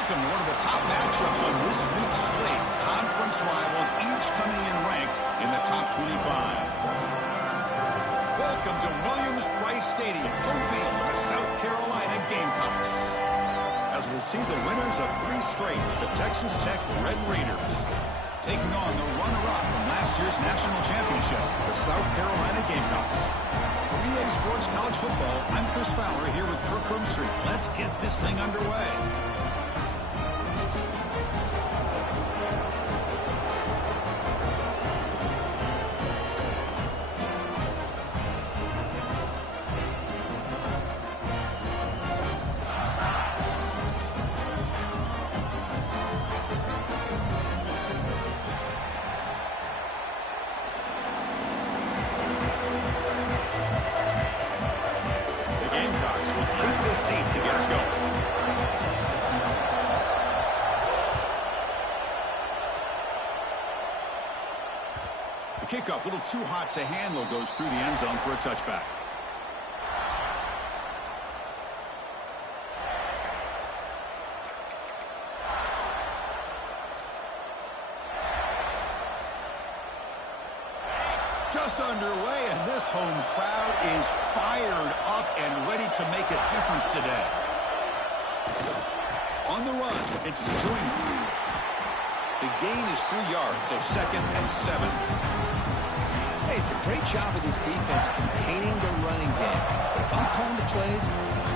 Welcome to one of the top matchups on this week's slate. Conference rivals, each coming in ranked in the top 25. Welcome to Williams-Brice Stadium, home field of the South Carolina Gamecocks. As we'll see the winners of 3 straight, the Texas Tech Red Raiders, taking on the runner-up from last year's national championship, the South Carolina Gamecocks. For EA Sports College Football, I'm Chris Fowler here with Crumz. Let's get this thing underway. Kickoff, a little too hot to handle, goes through the end zone for a touchback. Just underway, and this home crowd is fired up and ready to make a difference today. On the run, it's Joyner. The gain is 3 yards, so 2nd and 7. Hey, it's a great job of this defense containing the running game. But if I'm calling the plays,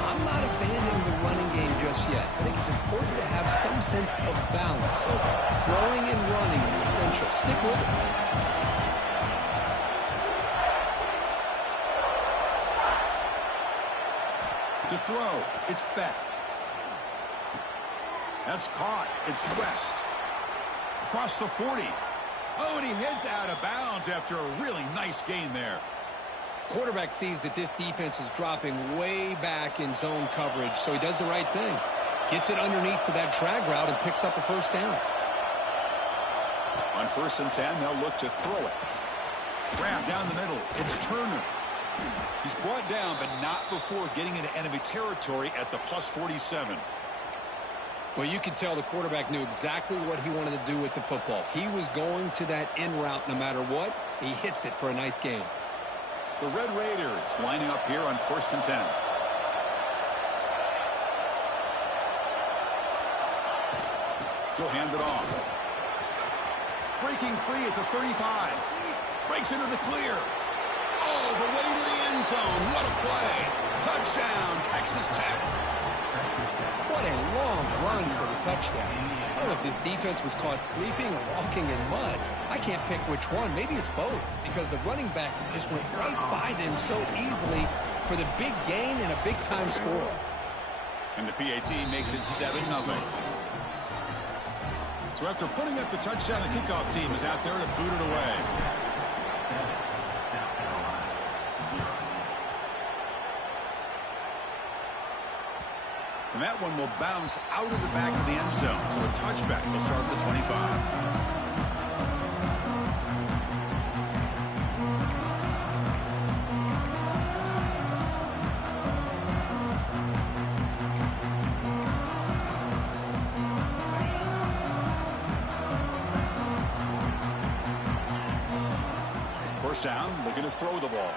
I'm not abandoning the running game just yet. I think it's important to have some sense of balance. So throwing and running is essential. Stick with it. To throw, it's Becht. That's caught. It's West. Across the 40. Oh, and he heads out of bounds after a really nice gain there. Quarterback sees that this defense is dropping way back in zone coverage, so he does the right thing. Gets it underneath to that drag route and picks up a first down. On 1st and 10, they'll look to throw it. Grab down the middle. It's Turner. He's brought down, but not before getting into enemy territory at the +47. Well, you can tell the quarterback knew exactly what he wanted to do with the football. He was going to that in route no matter what. He hits it for a nice gain. The Red Raiders lining up here on 1st and 10. He'll hand it off. Breaking free at the 35. Breaks into the clear. Oh, the way to the end zone. What a play. Touchdown, Texas Tech. What a long run for the touchdown. I don't know if this defense was caught sleeping or walking in mud. I can't pick which one. Maybe it's both, because the running back just went right by them so easily for the big gain and a big-time score. And the PAT makes it 7-0. So after putting up the touchdown, the kickoff team is out there to boot it away. And that one will bounce out of the back of the end zone. So a touchback will start at the 25. First down, looking to throw the ball.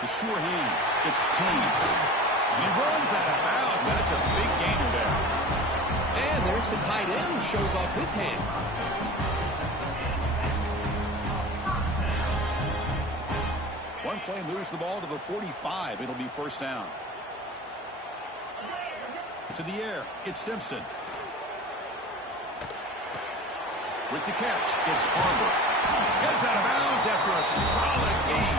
The sure hands. It's Payne. He runs out of bounds. That's a big gainer there. And there's the tight end who shows off his hands. One play moves the ball to the 45. It'll be first down. To the air, it's Simpson. With the catch, it's Barber. Gets out of bounds after a solid gain.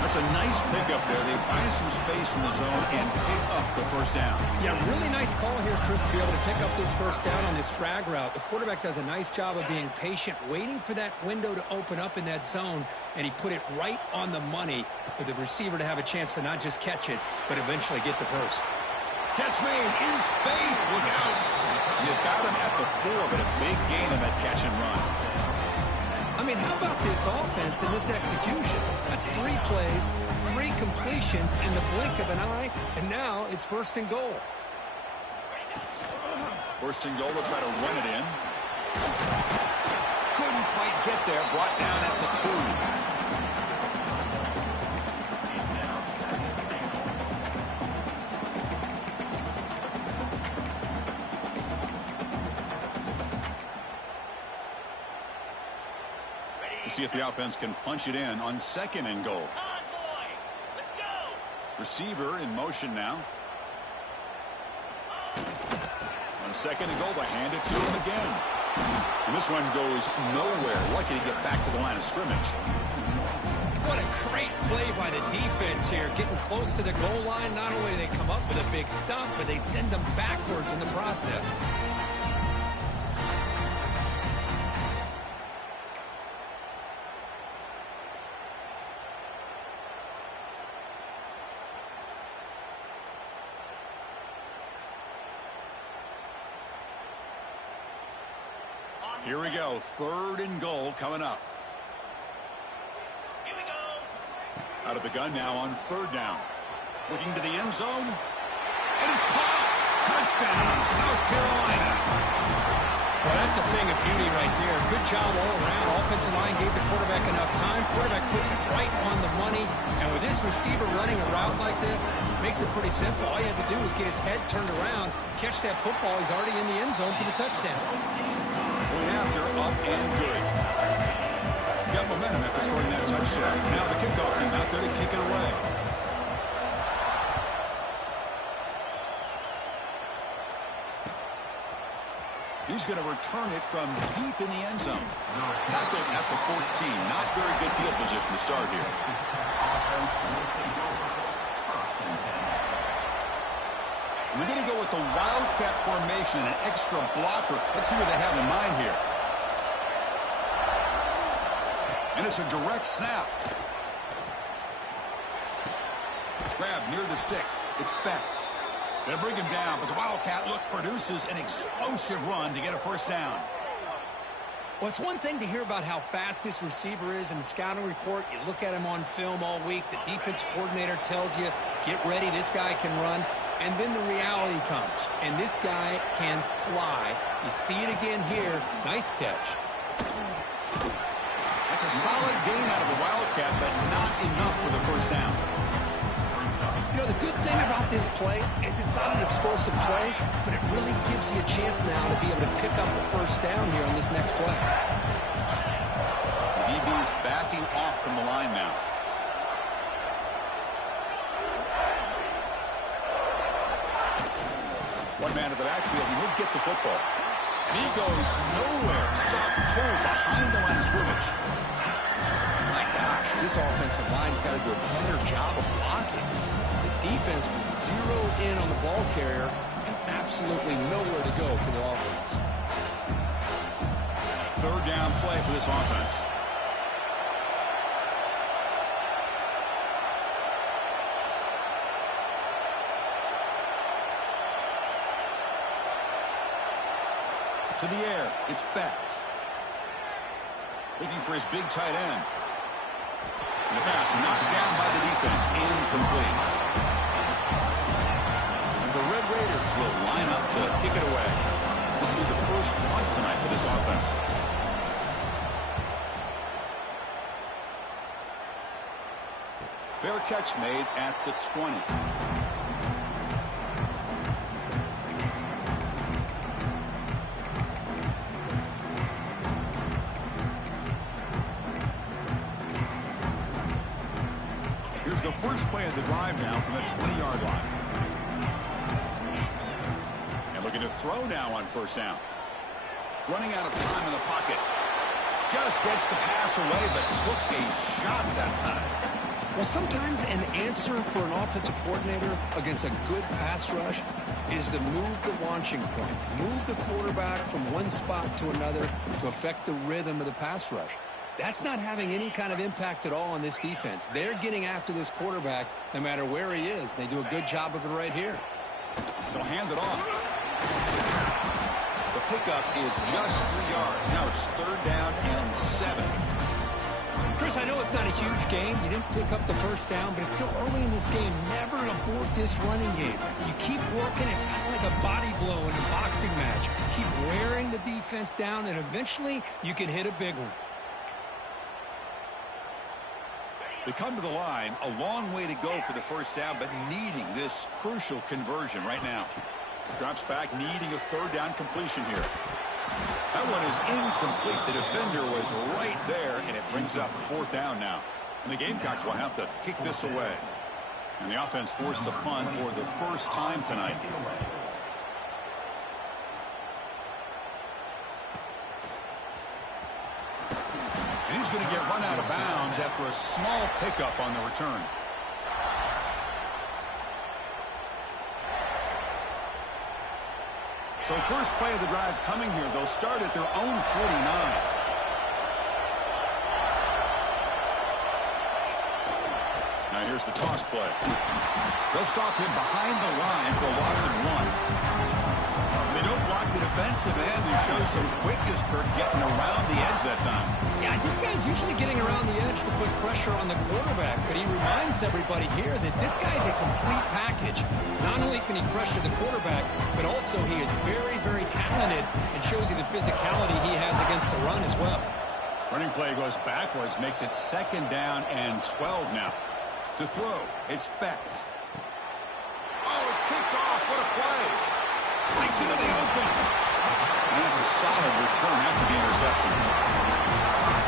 That's a nice pickup there. They find some space in the zone and pick up the first down. Yeah, really nice call here, Chris, to be able to pick up this first down on this drag route. The quarterback does a nice job of being patient, waiting for that window to open up in that zone, and he put it right on the money for the receiver to have a chance to not just catch it, but eventually get the first. Catch made in space. Look out. You've got him at the 4, but a big gain in that catch and run. I mean, how about this offense and this execution? That's 3 plays, 3 completions in the blink of an eye, and now it's 1st and goal. First and goal, they'll try to run it in. Couldn't quite get there. Brought down at the 2. We'll see if the offense can punch it in on second and goal. Receiver in motion now. On second and goal, they hand it to him again. And this one goes nowhere. Lucky to get back to the line of scrimmage. What a great play by the defense here. Getting close to the goal line, not only do they come up with a big stop, but they send them backwards in the process. Here we go. Third and goal coming up. Here we go. Out of the gun now on third down. Looking to the end zone. And it's caught. Touchdown, South Carolina. Well, that's a thing of beauty right there. Good job all around. Offensive line gave the quarterback enough time. Quarterback puts it right on the money. And with this receiver running a route like this, makes it pretty simple. All you have to do is get his head turned around, catch that football. He's already in the end zone for the touchdown. After up and good. Got momentum after scoring that touchdown. Now the kickoff team out there to kick it away. He's going to return it from deep in the end zone. Tackled at the 14. Not very good field position to start here. We're going to go with the Wildcat formation, an extra blocker. Let's see what they have in mind here. And it's a direct snap. Grab near the sticks. It's Becht. They'll bring him down, but the Wildcat look produces an explosive run to get a first down. Well, it's one thing to hear about how fast this receiver is in the scouting report. You look at him on film all week. The defense coordinator tells you, get ready, this guy can run. And then the reality comes, and this guy can fly. You see it again here. Nice catch. That's a solid gain out of the Wildcat, but not enough for the first down. You know, the good thing about this play is it's not an explosive play, but it really gives you a chance now to be able to pick up a first down here on this next play. The DB's backing off from the line now. One man in the backfield, and he'll get the football. And he goes nowhere. Stopped cold behind the line of scrimmage. My gosh, this offensive line's got to do a better job of blocking. The defense was zeroed in on the ball carrier and absolutely nowhere to go for the offense. Third down play for this offense. To the air, it's Becht. Looking for his big tight end. And the pass knocked down by the defense, incomplete. And the Red Raiders will line up to kick it away. This will be the first punt tonight for this offense. Fair catch made at the 20. Here's the first play of the drive now from the 20-yard line. And looking to throw now on first down. Running out of time in the pocket. Just gets the pass away, but took a shot that time. Well, sometimes an answer for an offensive coordinator against a good pass rush is to move the launching point. Move the quarterback from one spot to another to affect the rhythm of the pass rush. That's not having any kind of impact at all on this defense. They're getting after this quarterback no matter where he is. They do a good job of it right here. They'll hand it off. The pickup is just 3 yards. Now it's third down and 7. Chris, I know it's not a huge game. You didn't pick up the first down, but it's still early in this game. Never abort this running game. You keep working. It's kind of like a body blow in a boxing match. Keep wearing the defense down, and eventually you can hit a big one. They come to the line, a long way to go for the first down, but needing this crucial conversion right now. Drops back, needing a third down completion here. That one is incomplete. The defender was right there, and it brings up fourth down now. And the Gamecocks will have to kick this away. And the offense forced to punt for the first time tonight. And he's going to get run out of bounds after a small pickup on the return. So first play of the drive coming here. They'll start at their own 49. Now here's the toss play. They'll stop him behind the line for a loss of 1. They don't block the defensive end and show some quickness, Kirk, getting around the edge that time. Yeah, this guy's usually getting around the edge to put pressure on the quarterback, but he reminds everybody here that this guy's a complete package. Not only can he pressure the quarterback, but also he is very, very talented and shows you the physicality he has against the run as well. Running play goes backwards, makes it second down and 12 now. To throw, it's Becht. Oh, it's picked off. What a play. Breaks into the open. And that's a solid return after the interception.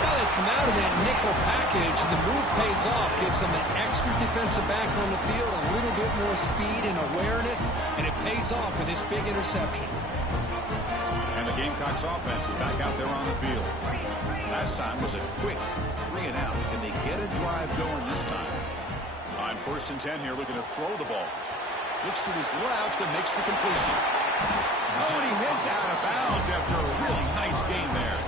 Well, they come out of that nickel package, and the move pays off, gives them an extra defensive back on the field, a little bit more speed and awareness, and it pays off with this big interception. And the Gamecocks offense is back out there on the field. Last time was a quick 3 and out. Can they get a drive going this time? On 1st and 10 here, looking to throw the ball. Looks to his left and makes the completion. Oh, and he heads out of bounds after a really nice game there.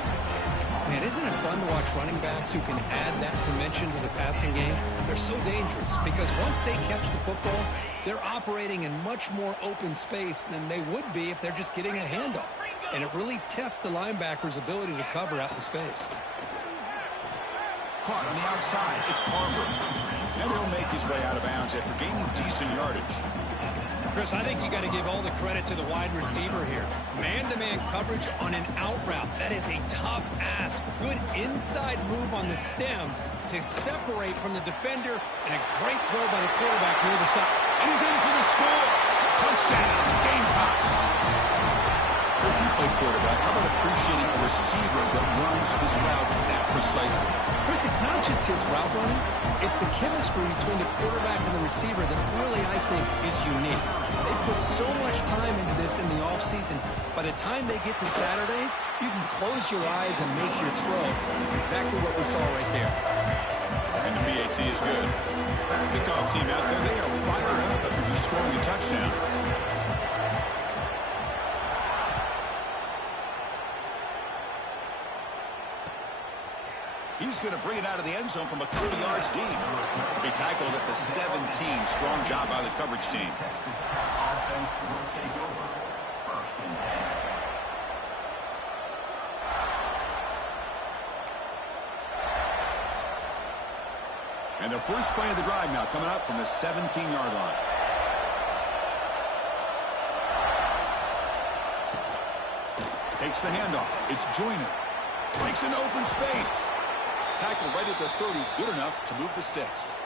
Man, isn't it fun to watch running backs who can add that dimension to the passing game? They're so dangerous because once they catch the football, they're operating in much more open space than they would be if they're just getting a handoff. And it really tests the linebacker's ability to cover out the space. Caught on the outside. It's Barber. And he'll make his way out of bounds after gaining decent yardage. Chris, I think you got to give all the credit to the wide receiver here. Man-to-man coverage on an out route. That is a tough ask. Good inside move on the stem to separate from the defender, and a great throw by the quarterback near the side. And he's in for the score. Touchdown, Gamecocks. If you play quarterback, how about appreciating a receiver that runs his routes that precisely? Chris, it's not just his route running. It's the chemistry between the quarterback and the receiver that really, I think, is unique. They put so much time into this in the offseason. By the time they get to Saturdays, you can close your eyes and make your throw. It's exactly what we saw right there. And the PAT is good. Kickoff team out there, they are fired up after just scoring a touchdown. He's going to bring it out of the end zone from a couple yards deep. He tackled at the 17. Strong job by the coverage team. And the first play of the drive now coming up from the 17-yard line. Takes the handoff. It's Joyner. Breaks into open space. Tackle right at the 30, good enough to move the sticks.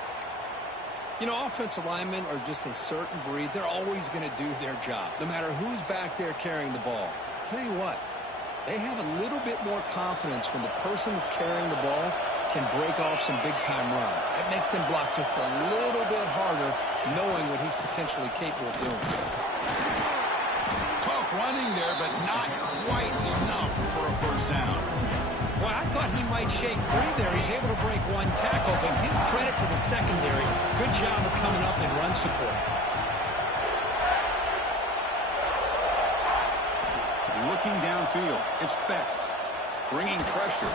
You know, offensive linemen are just a certain breed. They're always going to do their job, no matter who's back there carrying the ball. I'll tell you what, they have a little bit more confidence when the person that's carrying the ball can break off some big-time runs. That makes them block just a little bit harder, knowing what he's potentially capable of doing. Tough running there, but not quite enough for a first down. Well, I thought he might shake free there. He's able to break one tackle, but give credit to the secondary. Good job of coming up in run support. Looking downfield, it's Becht. Bringing pressure.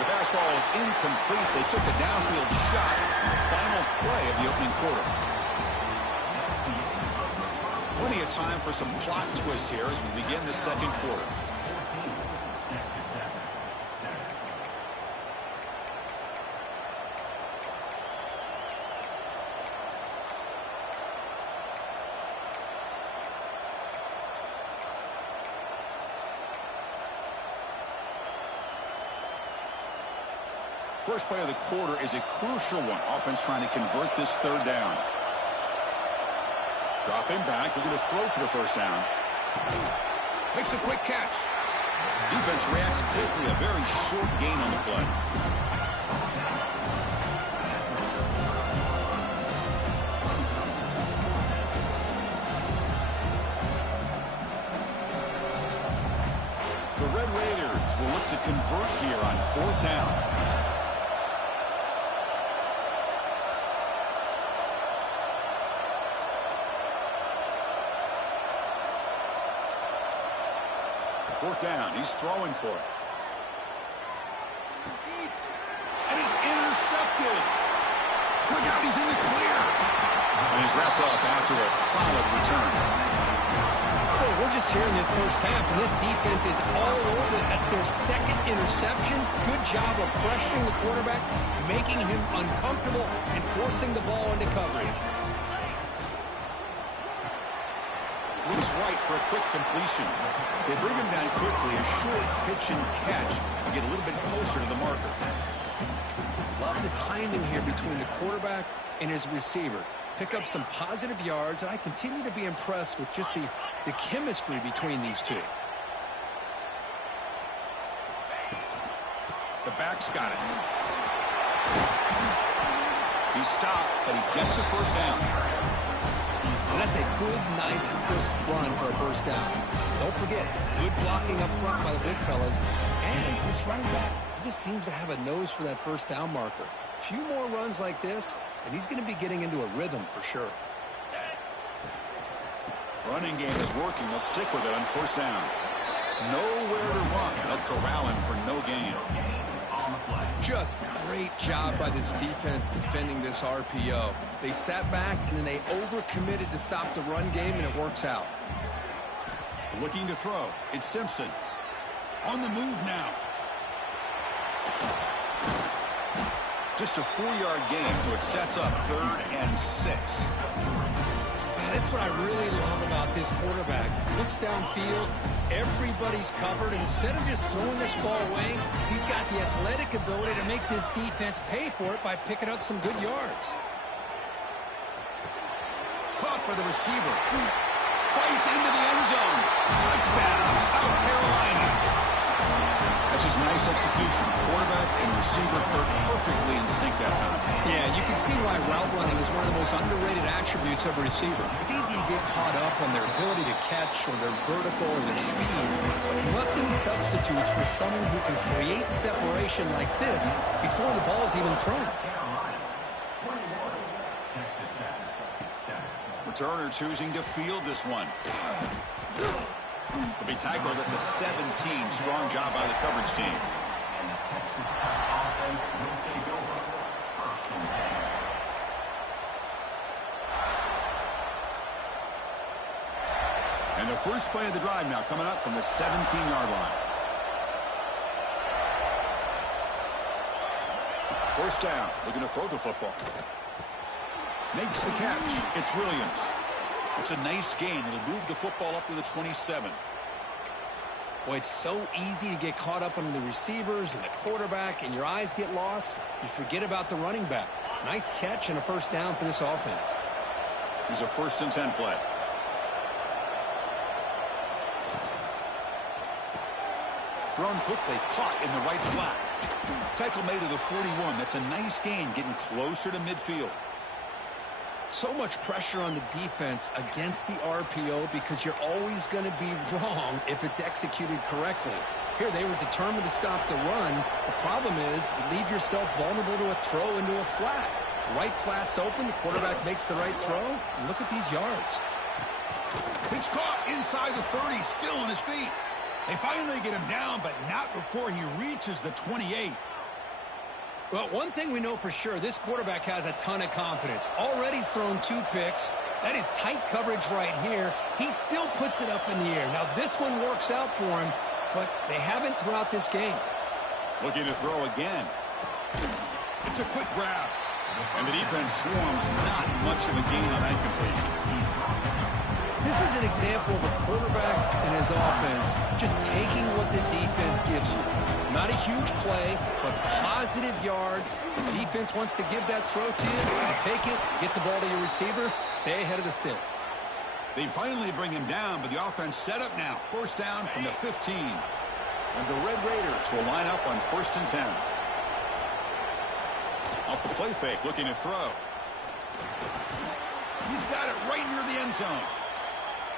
The pass ball is incomplete. They took a downfield shot in the final play of the opening quarter. Plenty of time for some plot twists here as we begin the 2nd quarter. First play of the quarter is a crucial one. Offense trying to convert this third down. Dropping back, looking to throw for the first down. Makes a quick catch. Defense reacts quickly. A very short gain on the play. The Red Raiders will look to convert here on fourth down. Fourth down. He's throwing for it. And he's intercepted. Look out, he's in the clear. And he's wrapped up after a solid return. Well, we're just hearing this first half, and this defense is all over it. That's their second interception. Good job of pressuring the quarterback, making him uncomfortable, and forcing the ball into coverage. Looks right for a quick completion. They bring him down quickly, a short pitch and catch to get a little bit closer to the marker. Love the timing here between the quarterback and his receiver. Pick up some positive yards, and I continue to be impressed with just the chemistry between these two. The back's got it. He stopped, but he gets a first down. And that's a good, nice, crisp run for a first down. Don't forget, good blocking up front by the big fellas. And this running back, he just seems to have a nose for that first down marker. A few more runs like this, and he's going to be getting into a rhythm for sure. Running game is working. They'll stick with it on first down. Nowhere to run. They'll corral him for no gain. Just great job by this defense defending this RPO. They sat back, and then they overcommitted to stop the run game, and it works out. Looking to throw. It's Simpson. On the move now. Just a 4-yard gain, so it sets up 3rd and 6. That's what I really love about this quarterback. Looks downfield, everybody's covered. Instead of just throwing this ball away, he's got the athletic ability to make this defense pay for it by picking up some good yards. Caught by the receiver. Fights into the end zone. Touchdown, South Carolina. That's just nice execution. Quarterback and receiver perfectly in sync that time. Yeah, you can see why route running is one of the most underrated attributes of a receiver. It's easy to get caught up on their ability to catch or their vertical or their speed, but nothing substitutes for someone who can create separation like this before the ball is even thrown. Returner choosing to field this one. Will be tackled at the 17. Strong job by the coverage team. And the first play of the drive now coming up from the 17-yard line. First down, looking to throw the football. Makes the catch. It's Williams. It's a nice gain. It'll move the football up to the 27. Boy, it's so easy to get caught up on the receivers and the quarterback, and your eyes get lost. You forget about the running back. Nice catch and a first down for this offense. Here's a 1st and 10 play. Thrown quickly, caught in the right flat. Tackle made to the 41. That's a nice gain, getting closer to midfield. So much pressure on the defense against the RPO because you're always going to be wrong if it's executed correctly. Here, they were determined to stop the run. The problem is you leave yourself vulnerable to a throw into a flat. Right flat's open. The quarterback makes the right throw. And look at these yards. It's caught inside the 30, still on his feet. They finally get him down, but not before he reaches the 28. Well, one thing we know for sure, this quarterback has a ton of confidence. Already he's thrown 2 picks. That is tight coverage right here. He still puts it up in the air. Now, this one works out for him, but they haven't throughout this game. Looking to throw again. It's a quick grab. And the defense swarms, not much of a gain on that completion. This is an example of a quarterback and his offense just taking what the defense gives you. Not a huge play, but positive yards. The defense wants to give that throw to you. You take it, get the ball to your receiver, stay ahead of the sticks. They finally bring him down, but the offense set up now. First down from the 15. And the Red Raiders will line up on 1st and 10. Off the play fake, looking to throw. He's got it right near the end zone.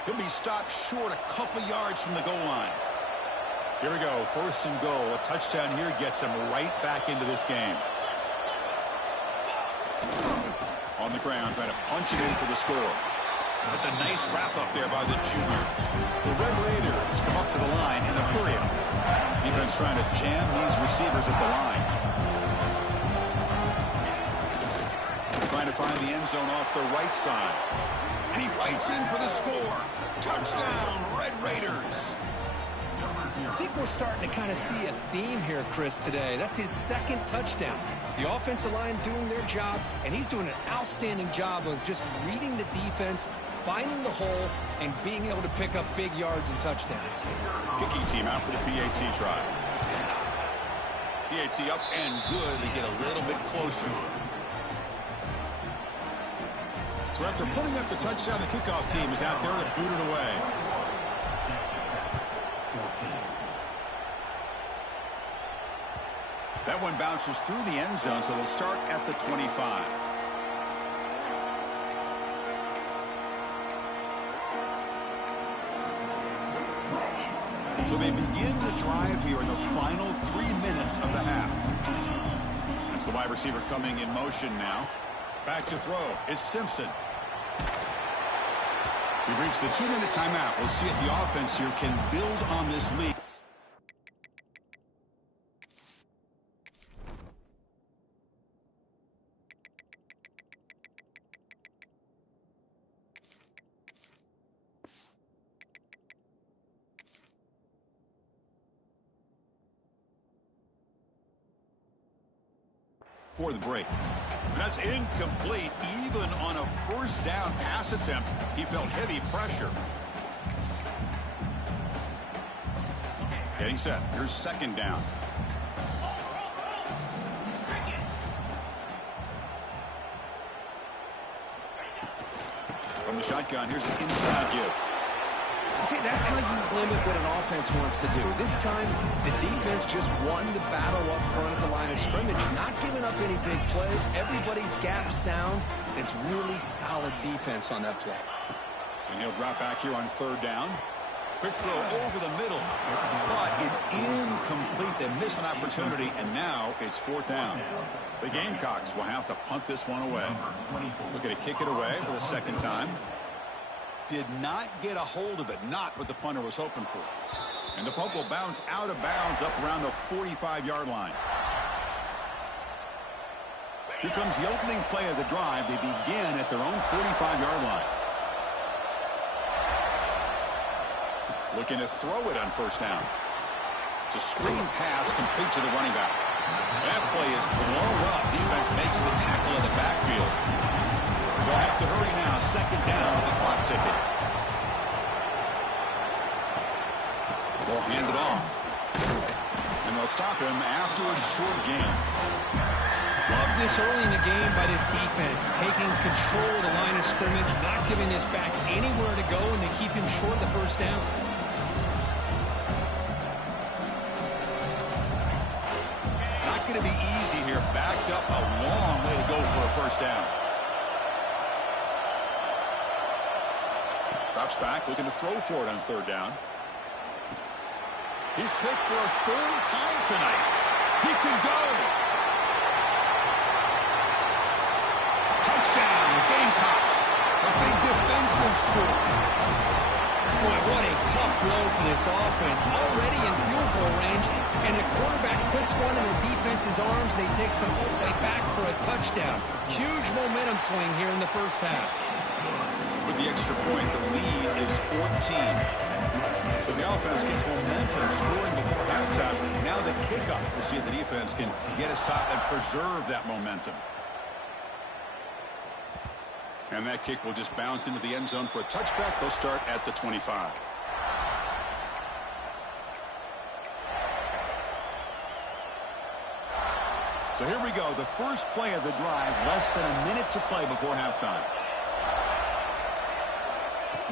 He'll be stopped short a couple yards from the goal line. Here we go, 1st and goal. A touchdown here gets him right back into this game. On the ground, trying to punch it in for the score. That's a nice wrap-up there by the junior. The Red Raiders come up to the line in the hurry-up. Defense trying to jam these receivers at the line. Trying to find the end zone off the right side. And he fights in for the score. Touchdown, Red Raiders. I think we're starting to kind of see a theme here, Chris, today. That's his 2nd touchdown. The offensive line doing their job, and he's doing an outstanding job of just reading the defense, finding the hole, and being able to pick up big yards and touchdowns. Kicking team out for the PAT try. PAT up and good. They get a little bit closer. So after putting up the touchdown, the kickoff team is out there to boot it away. That one bounces through the end zone, so they'll start at the 25. So they begin the drive here in the final 3 minutes of the half. That's the wide receiver coming in motion now. Back to throw. It's Simpson. We've reached the 2-minute timeout. We'll see if the offense here can build on this lead. For the break. That's incomplete. Even on a 1st down pass attempt, he felt heavy pressure. Getting set. Here's 2nd down. From the shotgun, here's an inside give. See, that's how you limit what an offense wants to do. This time, the defense just won the battle up front at the line of scrimmage, not giving up any big plays. Everybody's gap sound. It's really solid defense on that play. And he'll drop back here on 3rd down. Quick throw over the middle, but it's incomplete. They miss an opportunity, and now it's 4th down. The Gamecocks will have to punt this one away. Looking to kick it away for the 2nd time. Did not get a hold of it, not what the punter was hoping for. And the punt will bounce out of bounds up around the 45-yard line. Here comes the opening play of the drive. They begin at their own 45-yard line. Looking to throw it on 1st down. It's a screen pass complete to the running back. That play is blown up. Defense makes the tackle in the backfield. They'll have to hurry now. 2nd down with the clock ticking. They'll hand it off. And they'll stop him after a short game. Love this early in the game by this defense, taking control of the line of scrimmage, not giving this back anywhere to go, and they keep him short of the 1st down. Not going to be easy here. Backed up a long way to go for a 1st down. Drops back, looking to throw for it on 3rd down. He's picked for a 3rd time tonight. He can go. Touchdown, Gamecocks. A big defensive score. Boy, what a tough blow for this offense. Already in field goal range, and the quarterback puts one in the defense's arms. They take some whole way back for a touchdown. Huge momentum swing here in the 1st half. With the extra point, the lead is 14. So the offense gets momentum scoring before halftime. Now the kickoff. We'll see if the defense can get a stop and preserve that momentum. And that kick will just bounce into the end zone for a touchback. They'll start at the 25. So here we go. The first play of the drive, less than a minute to play before halftime.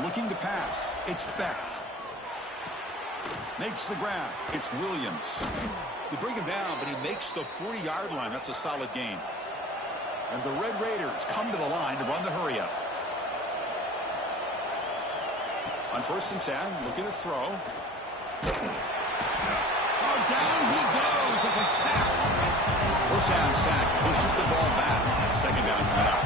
Looking to pass. It's Becht. Makes the grab. It's Williams. They bring him down, but he makes the 40-yard line. That's a solid gain. And the Red Raiders come to the line to run the hurry-up. On 1st and 10, looking to throw. Oh, down he goes. It's a sack. First down sack. Pushes the ball back. 2nd down coming up.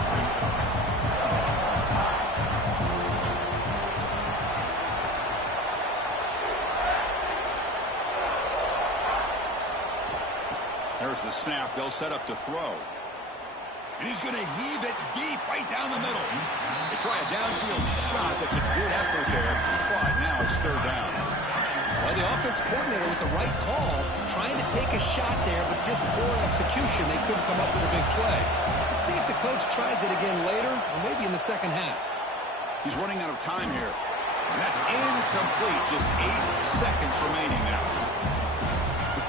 There's the snap. They'll set up to throw. And he's going to heave it deep right down the middle. They try a downfield shot. That's a good effort there. But now it's 3rd down. Well, the offense coordinator with the right call, trying to take a shot there, but just poor execution. They couldn't come up with a big play. Let's see if the coach tries it again later, or maybe in the 2nd half. He's running out of time here. And that's incomplete. Just 8 seconds remaining now.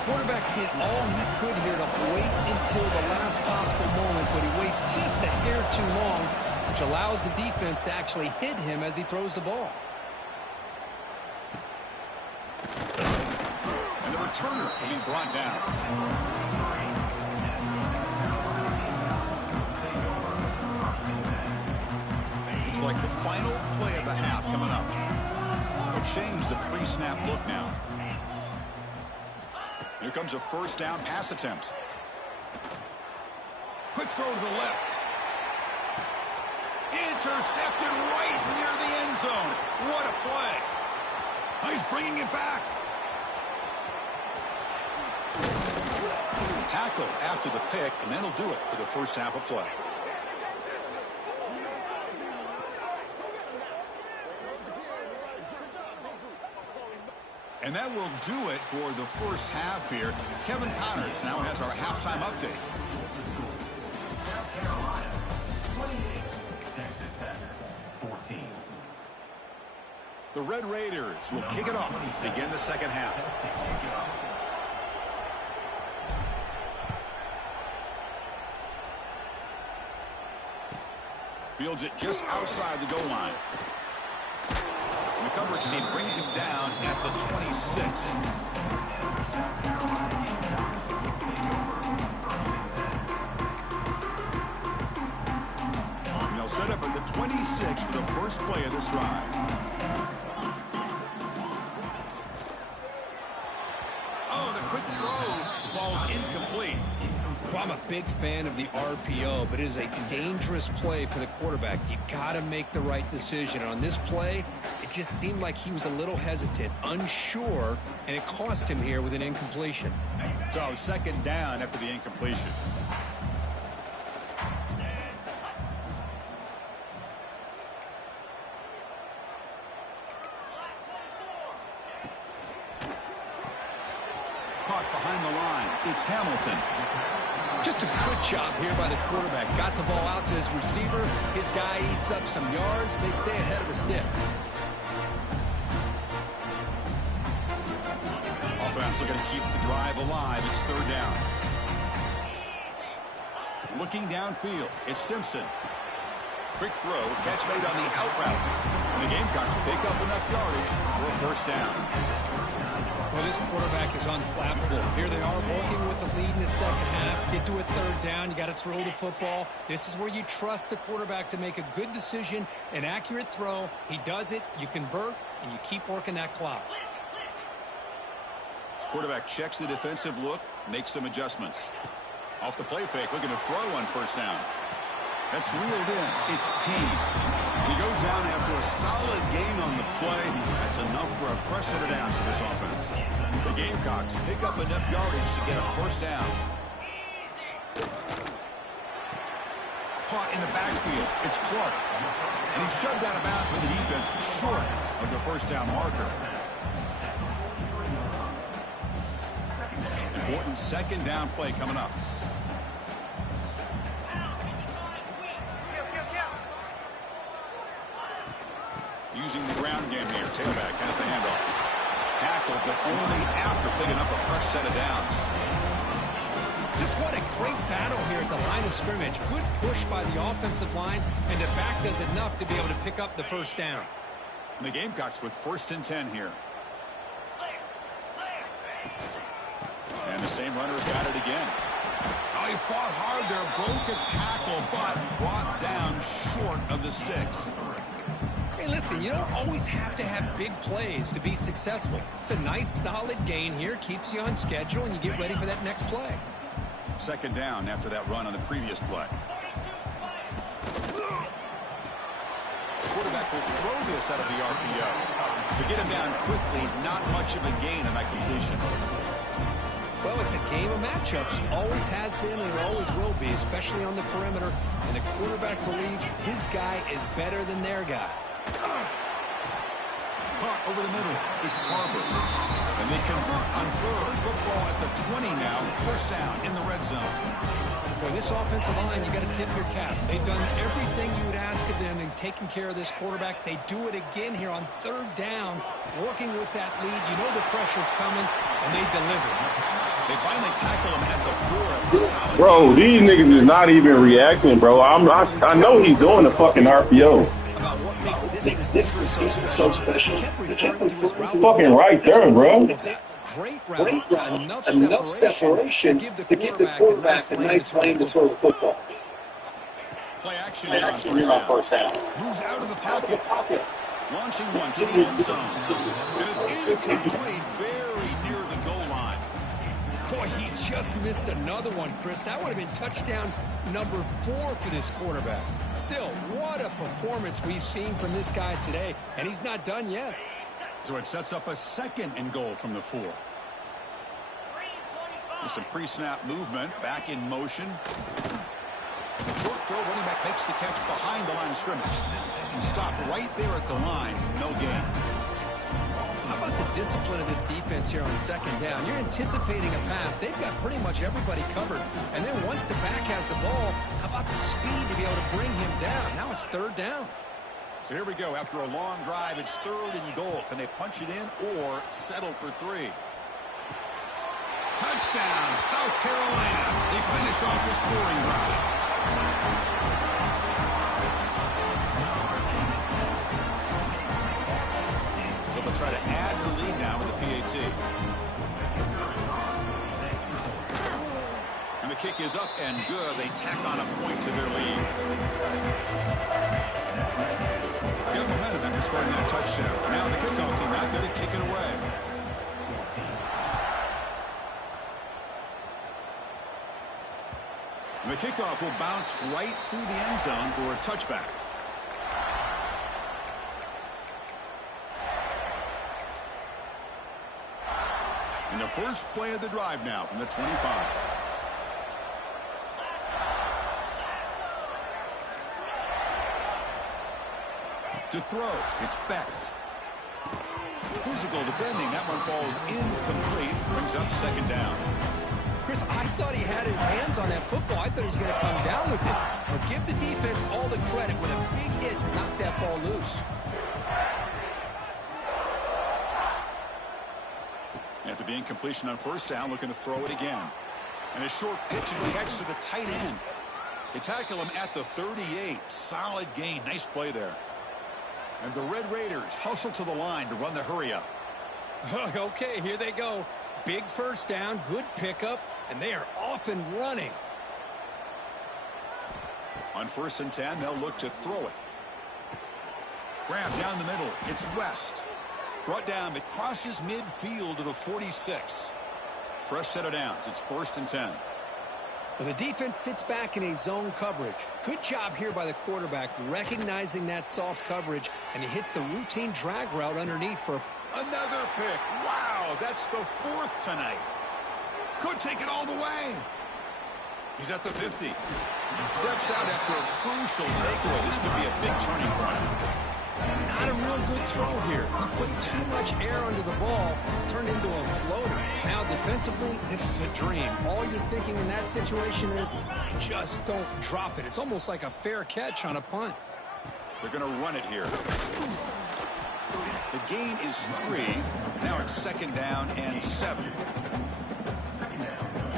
Quarterback did all he could here to wait until the last possible moment, but he waits just a hair too long, which allows the defense to actually hit him as he throws the ball. And the returner will be brought down. Looks like the final play of the half coming up. They'll change the pre-snap look now. Here comes a 1st down pass attempt. Quick throw to the left. Intercepted right near the end zone. What a play. Oh, he's bringing it back. Tackle after the pick, and that'll do it for the first half of play. And that will do it for the first half here. Kevin Connors now has our halftime update. The Red Raiders will kick it off to begin the 2nd half. Fields it just outside the goal line. The coverage team brings him down at the 26. And they'll set up at the 26 for the first play of this drive. Oh, the quick throw falls incomplete. Well, I'm a big fan of the RPO, but it is a dangerous play for the quarterback. You got to make the right decision. And on this play, it just seemed like he was a little hesitant, unsure, and it cost him here with an incompletion. So 2nd down after the incompletion. Caught behind the line. It's Hamilton. Just a good job here by the quarterback. Got the ball out to his receiver. His guy eats up some yards. They stay ahead of the sticks. Offense looking to keep the drive alive. It's 3rd down. Looking downfield. It's Simpson. Quick throw. Catch made on the out route. And the Gamecocks pick up enough yardage for a 1st down. Well, this quarterback is unflappable. Here they are working with the lead in the 2nd half. Get to a 3rd down. You got to throw the football. This is where you trust the quarterback to make a good decision, an accurate throw. He does it. You convert, and you keep working that clock. Quarterback checks the defensive look, makes some adjustments. Off the play fake, looking to throw on 1st down. That's reeled in. It's Payne. He goes down after a solid gain on the play. That's enough for a fresh set of downs for this offense. The Gamecocks pick up enough yardage to get a 1st down. Caught in the backfield. It's Clark. And he's shoved out of bounds with the defense short of the 1st down marker. Important 2nd down play coming up. Using the ground game here. Tailback has the handoff. Tackled, but only after picking up a fresh set of downs. Just what a great battle here at the line of scrimmage. Good push by the offensive line, and the back does enough to be able to pick up the first down. And the Gamecocks with 1st and 10 here. And the same runner's got it again. Oh, he fought hard there, broke a tackle, but brought down short of the sticks. Hey, listen, you don't always have to have big plays to be successful. It's a nice, solid gain here, keeps you on schedule, and you get ready for that next play. 2nd down after that run on the previous play. The quarterback will throw this out of the RPO. To get him down quickly, not much of a gain on that completion. Well, it's a game of matchups. Always has been and always will be, especially on the perimeter. And the quarterback believes his guy is better than their guy. Caught over the middle. It's Carver. And they convert on 3rd. Football at the 20 now. 1st down in the red zone. Boy, this offensive line, you got to tip your cap. They've done everything you would ask of them in taking care of this quarterback. They do it again here on 3rd down, working with that lead. You know the pressure's coming, and they deliver. They finally tackle him at the 4. Bro, these niggas is not even reacting, bro. I know he's doing the fucking RPO. About what makes this receiver so special. Fucking right there, bro. Great route, enough separation to give the quarterback a nice lane to throw the football. Play action here on 1st down. Moves out of the pocket. Launching one to the end zone. And it's incomplete, very near the goal line. Boy, he just missed another one, Chris. That would have been touchdown number 4 for this quarterback. Still, what a performance we've seen from this guy today, and he's not done yet. So it sets up a 2nd and goal from the 4. With some pre-snap movement, back in motion. Short throw, running back makes the catch behind the line of scrimmage. And stopped right there at the line, no gain. How about the discipline of this defense here on 2nd down? You're anticipating a pass. They've got pretty much everybody covered. And then once the back has the ball, how about the speed to be able to bring him down? Now it's 3rd down. So here we go. After a long drive, it's 3rd and goal. Can they punch it in or settle for 3? Touchdown, South Carolina. They finish off the scoring drive. So they'll try to add their lead now with the PAT. And the kick is up and good. They tack on a point to their lead. Got momentum after scoring that touchdown. Now the kickoff team out there to kick it away. And the kickoff will bounce right through the end zone for a touchback. And the first play of the drive now from the 25. To throw, it's Becht. Physical defending, that one falls incomplete, brings up 2nd down. Chris, I thought he had his hands on that football. I thought he was going to come down with it. But give the defense all the credit with a big hit to knock that ball loose. After the incompletion on 1st down, looking to throw it again. And a short pitch and catch to the tight end. They tackle him at the 38. Solid gain. Nice play there. And the Red Raiders hustle to the line to run the hurry up. Okay, here they go. Big 1st down, good pickup, and they are off and running. On 1st and 10, they'll look to throw it. Grab down the middle. It's West. Brought down. It crosses midfield to the 46. Fresh set of downs. It's 1st and 10. Well, the defense sits back in a zone coverage. Good job here by the quarterback, recognizing that soft coverage, and he hits the routine drag route underneath for another pick. Wow, that's the 4th tonight. Could take it all the way. He's at the 50. Steps out after a crucial takeaway. This could be a big turning point. Not a real good throw here. He put too much air under the ball, turned into a floater. Now defensively, this is a dream. All you're thinking in that situation is just don't drop it. It's almost like a fair catch on a punt. They're going to run it here. The gain is 3. Now it's 2nd down and 7.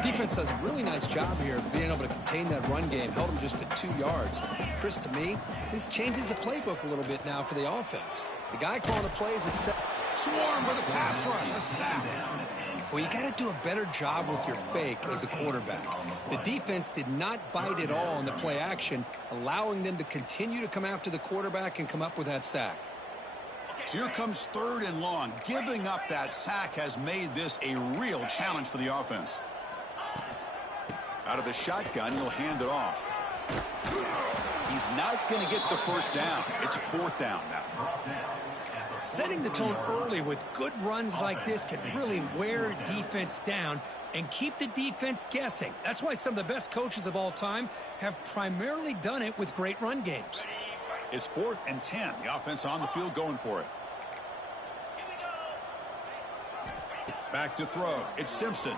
Defense does a really nice job here of being able to contain that run game. Held them just at 2 yards. Chris, to me, this changes the playbook a little bit now for the offense. The guy calling the plays at Swarm with a pass rush, a sack. Well, you got to do a better job with your fake as the quarterback. The defense did not bite at all in the play action, allowing them to continue to come after the quarterback and come up with that sack. So here comes 3rd and long. Giving up that sack has made this a real challenge for the offense. Out of the shotgun, he'll hand it off. He's not going to get the 1st down. It's 4th down now. Setting the tone early with good runs like this can really wear defense down and keep the defense guessing. That's why some of the best coaches of all time have primarily done it with great run games. It's 4th and 10. The offense on the field going for it. Back to throw. It's Simpson.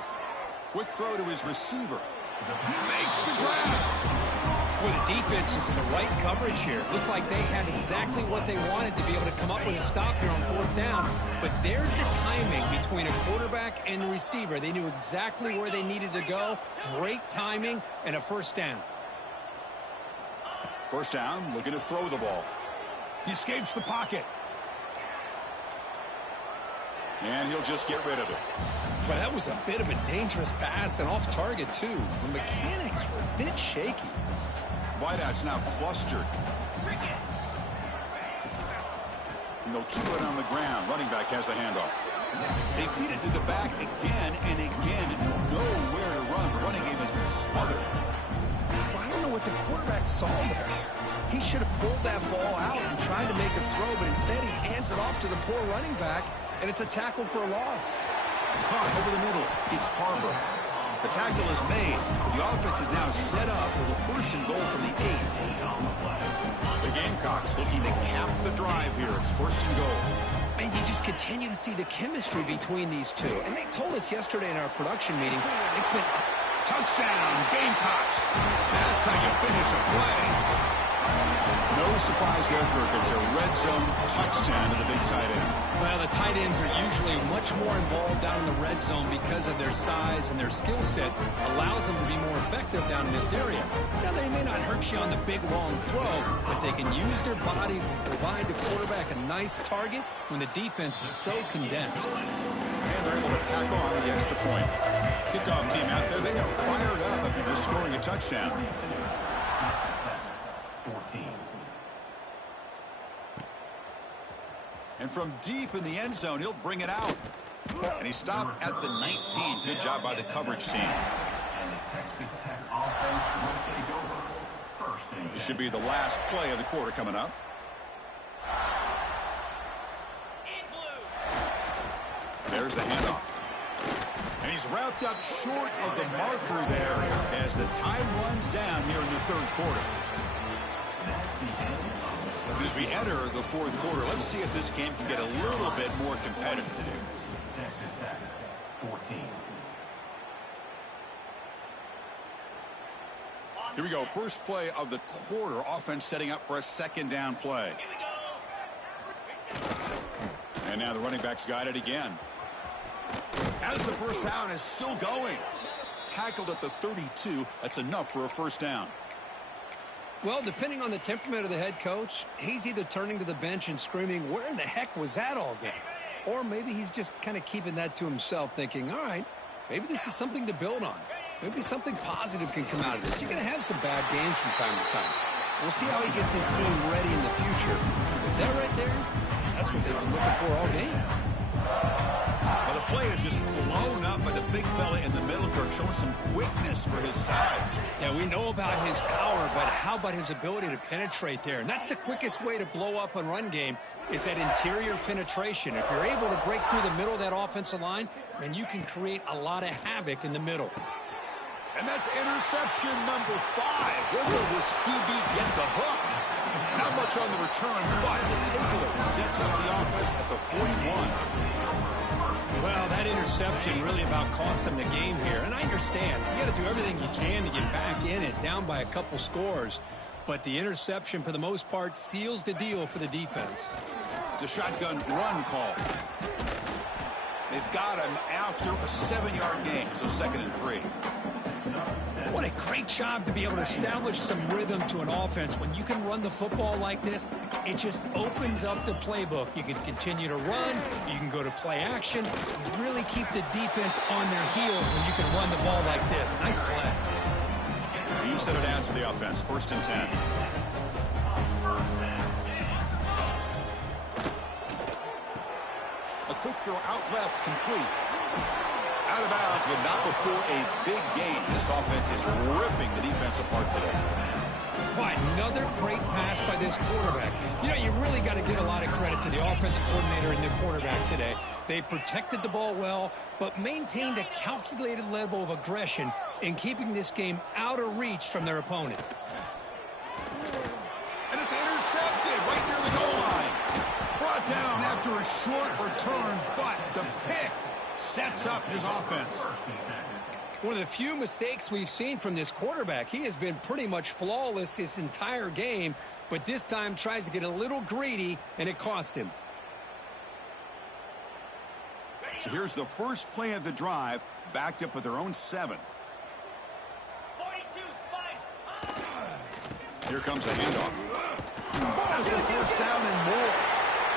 Quick throw to his receiver. He makes the grab. Well, the defense is in the right coverage here. Looked like they had exactly what they wanted to be able to come up with a stop here on 4th down. But there's the timing between a quarterback and the receiver. They knew exactly where they needed to go. Great timing and a 1st down. 1st down, looking to throw the ball. He escapes the pocket. And he'll just get rid of it. Well, that was a bit of a dangerous pass and off target, too. The mechanics were a bit shaky. Wideout's now clustered. And they'll keep it on the ground. Running back has the handoff. They feed it to the back again and again. Nowhere to run. The running game has been smothered. Well, I don't know what the quarterback saw there. He should have pulled that ball out and tried to make a throw, but instead he hands it off to the poor running back, and it's a tackle for a loss. Caught over the middle. It's Harbor. The tackle is made. The offense is now set up with a 1st and goal from the 8. The Gamecocks looking to cap the drive here. It's 1st and goal. And you just continue to see the chemistry between these two. And they told us yesterday in our production meeting, they spent... Touchdown, Gamecocks. That's how you finish a play. No surprise there, Kirk. It's a red zone touchdown to the big tight end. Well, the tight ends are usually much more involved down in the red zone because of their size and their skill set allows them to be more effective down in this area. Now, they may not hurt you on the big, long throw, but they can use their bodies and provide the quarterback a nice target when the defense is so condensed. And they're able to tack on the extra point. Kickoff team out there, they are fired up after just scoring a touchdown. 14. And from deep in the end zone, he'll bring it out. And he stopped at the 19. Good job by the coverage team. And the Texas Tech offense will take over. 1st and 10. This should be the last play of the quarter coming up. There's the handoff. And he's wrapped up short of the marker there as the time runs down here in the 3rd quarter. As we enter the 4th quarter, let's see if this game can get a little bit more competitive. Texas Tech, 14. Here we go. First play of the quarter. Offense setting up for a 2nd down play. And now the running back's got it again. As the 1st down is still going. Tackled at the 32. That's enough for a 1st down. Well, depending on the temperament of the head coach, he's either turning to the bench and screaming, where in the heck was that all game? Or maybe he's just kind of keeping that to himself, thinking, all right, maybe this is something to build on. Maybe something positive can come out of this. You're going to have some bad games from time to time. We'll see how he gets his team ready in the future. But that right there, that's what they've been looking for all game. Well, the play is just blown up by the big fella in the middle, Kirk, showing some quickness for his size. Yeah, we know about his power, but how about his ability to penetrate there? And that's the quickest way to blow up a run game is that interior penetration. If you're able to break through the middle of that offensive line, then you can create a lot of havoc in the middle. And that's interception number 5. Where will this QB get the hook? Not much on the return, but the takeaway sets up the offense at the 41. Well, that interception really about cost him the game here. And I understand. You got to do everything you can to get back in it, down by a couple scores. But the interception, for the most part, seals the deal for the defense. It's a shotgun run call. They've got him after a 7-yard gain, so 2nd and 3. What a great job to be able to establish some rhythm to an offense. When you can run the football like this, it just opens up the playbook. You can continue to run. You can go to play action. You really keep the defense on their heels when you can run the ball like this. Nice play. You set it down to the offense. 1st and 10. A quick throw out left, complete. Out of bounds, but not before a big gain. This offense is ripping the defense apart today. Boy, another great pass by this quarterback. You know, you really got to give a lot of credit to the offensive coordinator and the quarterback today. They protected the ball well, but maintained a calculated level of aggression in keeping this game out of reach from their opponent. And it's intercepted right near the goal line. Brought down after a short return, but the pick sets up his offense. One of the few mistakes we've seen from this quarterback. He has been pretty much flawless this entire game, but this time tries to get a little greedy, and it cost him. So here's the first play of the drive, backed up with their own 7. 42 spike. Here comes a handoff. Has the 1st down and more.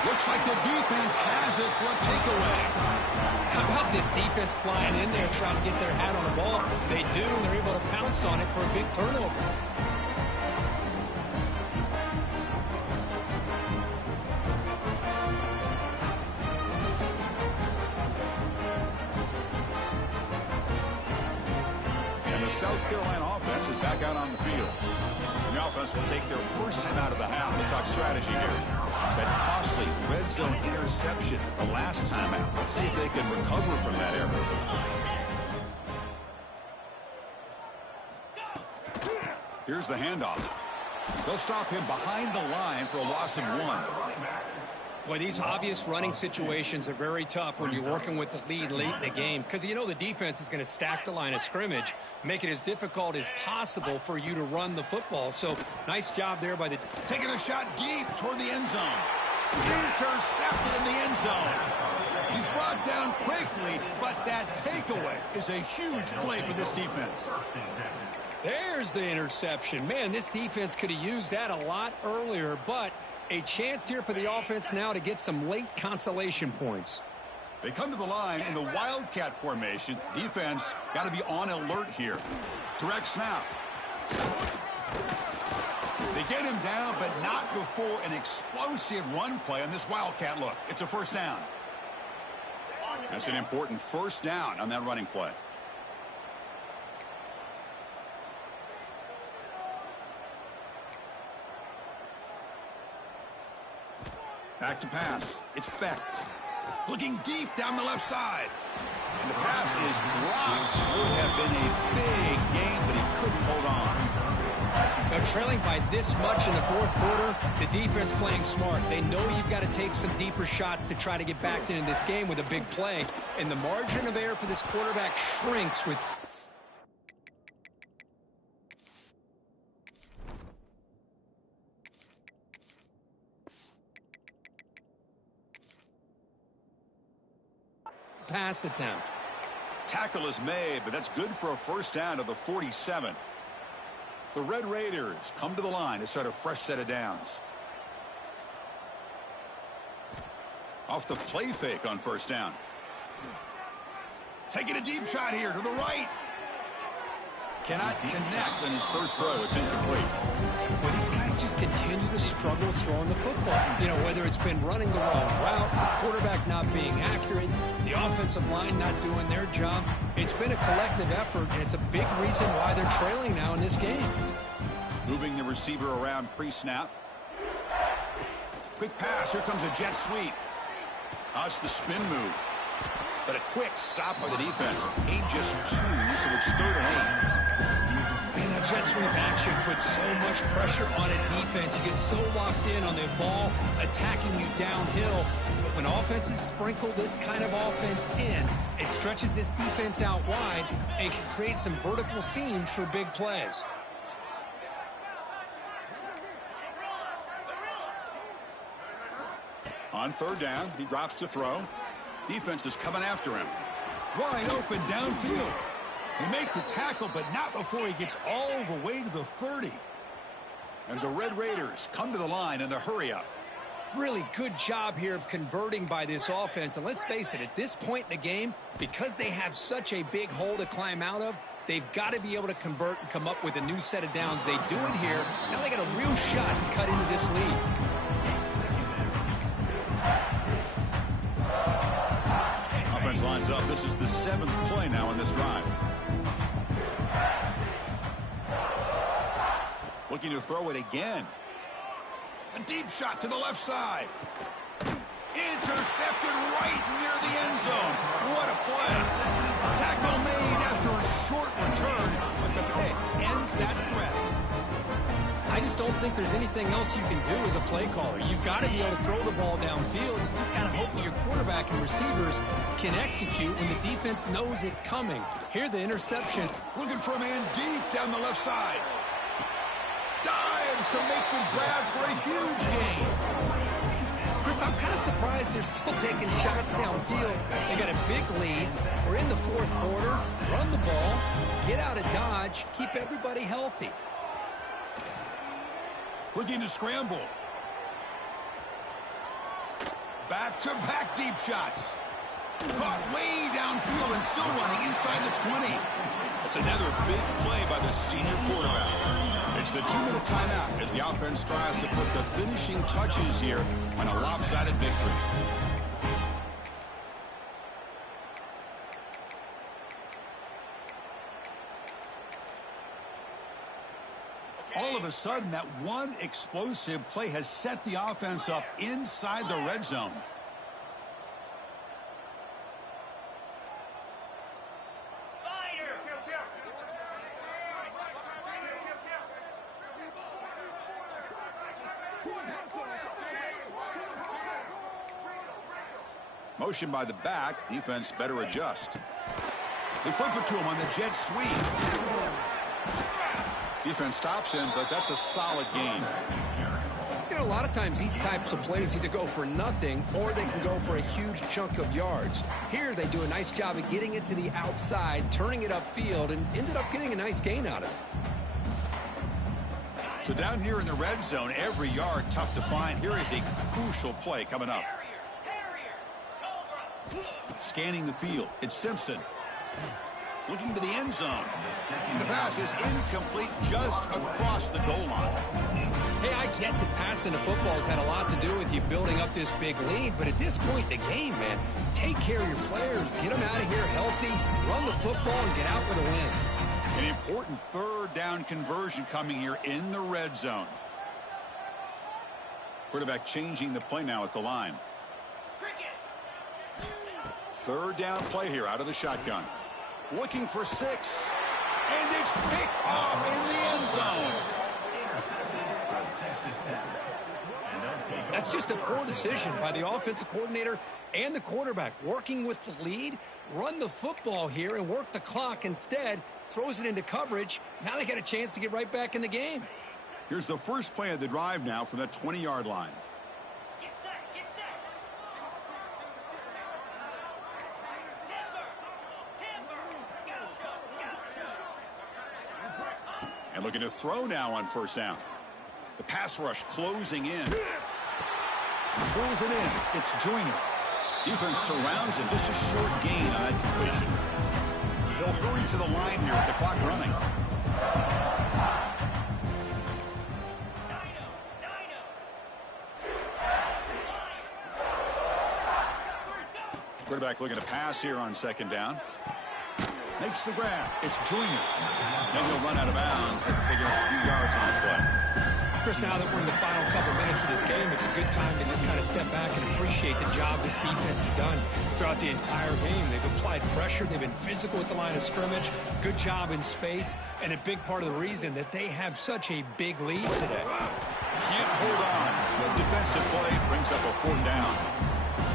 Looks like the defense has it for a takeaway. How about this defense flying in there trying to get their hat on the ball? They do, and they're able to pounce on it for a big turnover. And the South Carolina offense is back out on the field. And the offense will take their first time out of the half. We'll talk strategy here. That costly red zone interception the last time out. Let's see if they can recover from that error. Here's the handoff. They'll stop him behind the line for a loss of 1. Boy, these obvious running situations are very tough when you're working with the lead late in the game, because you know the defense is going to stack the line of scrimmage, make it as difficult as possible for you to run the football. So nice job there by the... Taking a shot deep toward the end zone. Intercepted in the end zone. He's brought down quickly, but that takeaway is a huge play for this defense. There's the interception. Man, this defense could have used that a lot earlier, but a chance here for the offense now to get some late consolation points. They come to the line in the Wildcat formation. Defense got to be on alert here. Direct snap. They get him down, but not before an explosive run play on this Wildcat look. It's a 1st down. That's an important 1st down on that running play. Back to pass. It's Becht. Looking deep down the left side. And the pass is dropped. Would have been a big gain, but he couldn't hold on. Now, trailing by this much in the 4th quarter, the defense playing smart. They know you've got to take some deeper shots to try to get back into this game with a big play. And the margin of error for this quarterback shrinks with... pass attempt. Tackle is made, but that's good for a 1st down to the 47. The Red Raiders come to the line to start a fresh set of downs. Off the play fake on 1st down. Taking a deep shot here to the right. Cannot connect on his first throw. It's incomplete. Well, these guys just continue to struggle throwing the football. You know, whether it's been running the wrong route, the quarterback not being accurate, the offensive line not doing their job. It's been a collective effort, and it's a big reason why they're trailing now in this game. Moving the receiver around pre-snap. Quick pass. Here comes a jet sweep. Oh, it's the spin move. But a quick stop by the defense. Gain just 2, so it's 3rd and 8. Man, that jet sweep action puts so much pressure on a defense. You get so locked in on the ball attacking you downhill. But when offenses sprinkle this kind of offense in, it stretches this defense out wide and can create some vertical seams for big plays. On third down, he drops to throw. Defense is coming after him. Wide open downfield. They make the tackle, but not before he gets all the way to the 30. And the Red Raiders come to the line in the hurry-up. Really good job here of converting by this offense. And let's face it, at this point in the game, because they have such a big hole to climb out of, they've got to be able to convert and come up with a new set of downs. They do it here. Now they got a real shot to cut into this lead. Offense lines up. This is the 7th play now in this drive. Looking to throw it again. A deep shot to the left side. Intercepted right near the end zone. What a play. Tackle made after a short return, but the pick ends that threat. I just don't think there's anything else you can do as a play caller. You've got to be able to throw the ball downfield. You just got to hope that your quarterback and receivers can execute when the defense knows it's coming. Here, the interception. Looking for a man deep down the left side. Dives to make the grab for a huge gain. Chris, I'm kind of surprised they're still taking shots downfield. They got a big lead. We're in the 4th quarter. Run the ball. Get out of Dodge. Keep everybody healthy. Looking to scramble. Back-to-back deep shots. Caught way downfield and still running inside the 20. That's another big play by the senior quarterback. It's the 2-minute timeout as the offense tries to put the finishing touches here on a lopsided victory. All of a sudden, that one explosive play has set the offense up inside the red zone. Motion by the back. Defense better adjust. They flip it to him on the jet sweep. Defense stops him, but that's a solid gain. You know, a lot of times these types of plays either go for nothing or they can go for a huge chunk of yards. Here they do a nice job of getting it to the outside, turning it upfield, and ended up getting a nice gain out of it. So down here in the red zone, every yard tough to find. Here is a crucial play coming up. Scanning the field, it's Simpson. Looking to the end zone. The pass is incomplete just across the goal line. Hey, I get that passing the football has had a lot to do with you building up this big lead, but at this point in the game, man, take care of your players, get them out of here healthy, run the football, and get out with a win. An important 3rd down conversion coming here in the red zone. Quarterback changing the play now at the line. 3rd down play here out of the shotgun. Looking for 6. And it's picked off in the end zone. That's just a poor decision by the offensive coordinator and the quarterback. Working with the lead, run the football here and work the clock instead. Throws it into coverage. Now they got a chance to get right back in the game. Here's the first play of the drive now from that 20-yard line. And looking to throw now on 1st down. The pass rush closing in. Pulls it in. It's Joyner. Defense surrounds him. Just a short gain on that completion. He'll hurry to the line here with the clock running. Quarterback looking to pass here on 2nd down. Makes the grab. It's Joyner. Then he'll run out of bounds after picking up a few yards on the play. Chris, now that we're in the final couple minutes of this game, it's a good time to just kind of step back and appreciate the job this defense has done throughout the entire game. They've applied pressure. They've been physical at the line of scrimmage. Good job in space. And a big part of the reason that they have such a big lead today. Can't hold on. The defensive play brings up a 4th down.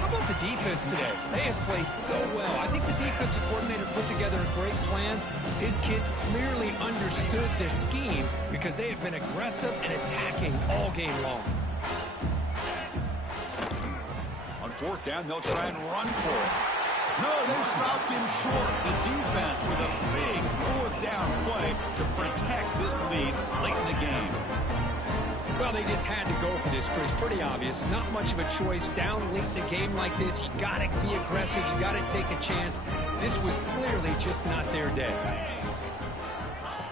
How about the defense today? They have played so well. I think the defensive coordinator put together a great plan. His kids clearly understood this scheme because they have been aggressive and attacking all game long. fourth down, they'll try and run for it. No, they've stopped him short. The defense with a big fourth down play to protect this lead late in the game. Well, they just had to go for this, Chris. Pretty obvious. Not much of a choice. Down late in the game like this, you got to be aggressive. You got to take a chance. This was clearly just not their day.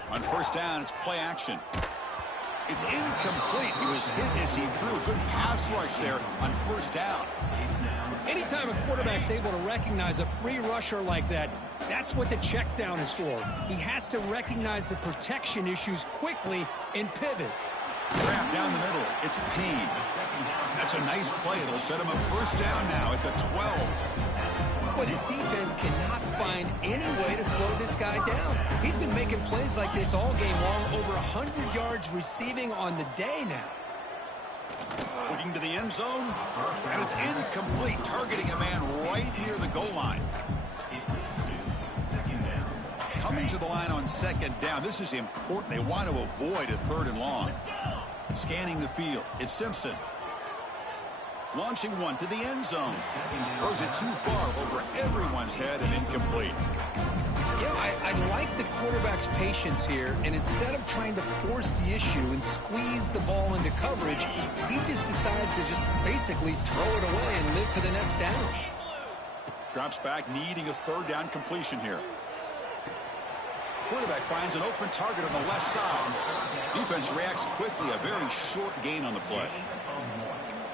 On first down, it's play action. It's incomplete. He was hit as he threw a good pass rush there on first down. Anytime a quarterback's able to recognize a free rusher like that, that's what the check down is for. He has to recognize the protection issues quickly and pivot. Trap down the middle. It's Payne. That's a nice play. It'll set him up first down now at the 12. Well, this defense cannot find any way to slow this guy down. He's been making plays like this all game long, over 100 yards receiving on the day now. Looking to the end zone, and it's incomplete, targeting a man right near the goal line. Coming to the line on second down. This is important. They want to avoid a third and long. Scanning the field. It's Simpson. Launching one to the end zone. Throws it too far over everyone's head and incomplete. Yeah, I like the quarterback's patience here, and instead of trying to force the issue and squeeze the ball into coverage, he just decides to just basically throw it away and live for the next down. Drops back, needing a third down completion here. Quarterback finds an open target on the left side. Defense reacts quickly, a very short gain on the play.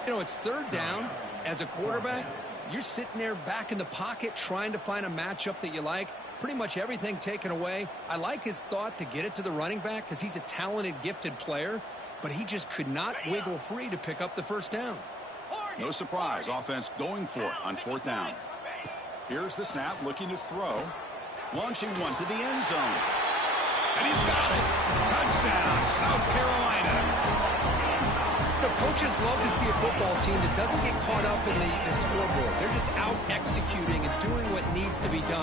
You know, it's third down. As a quarterback, you're sitting there back in the pocket trying to find a matchup that you like. Pretty much everything taken away. I like his thought to get it to the running back because he's a talented, gifted player, but he just could not wiggle free to pick up the first down. No surprise, offense going for it on fourth down. Here's the snap, looking to throw. Launching one to the end zone. And he's got it. Touchdown, South Carolina. You know, coaches love to see a football team that doesn't get caught up in the scoreboard. They're just out executing and doing what needs to be done.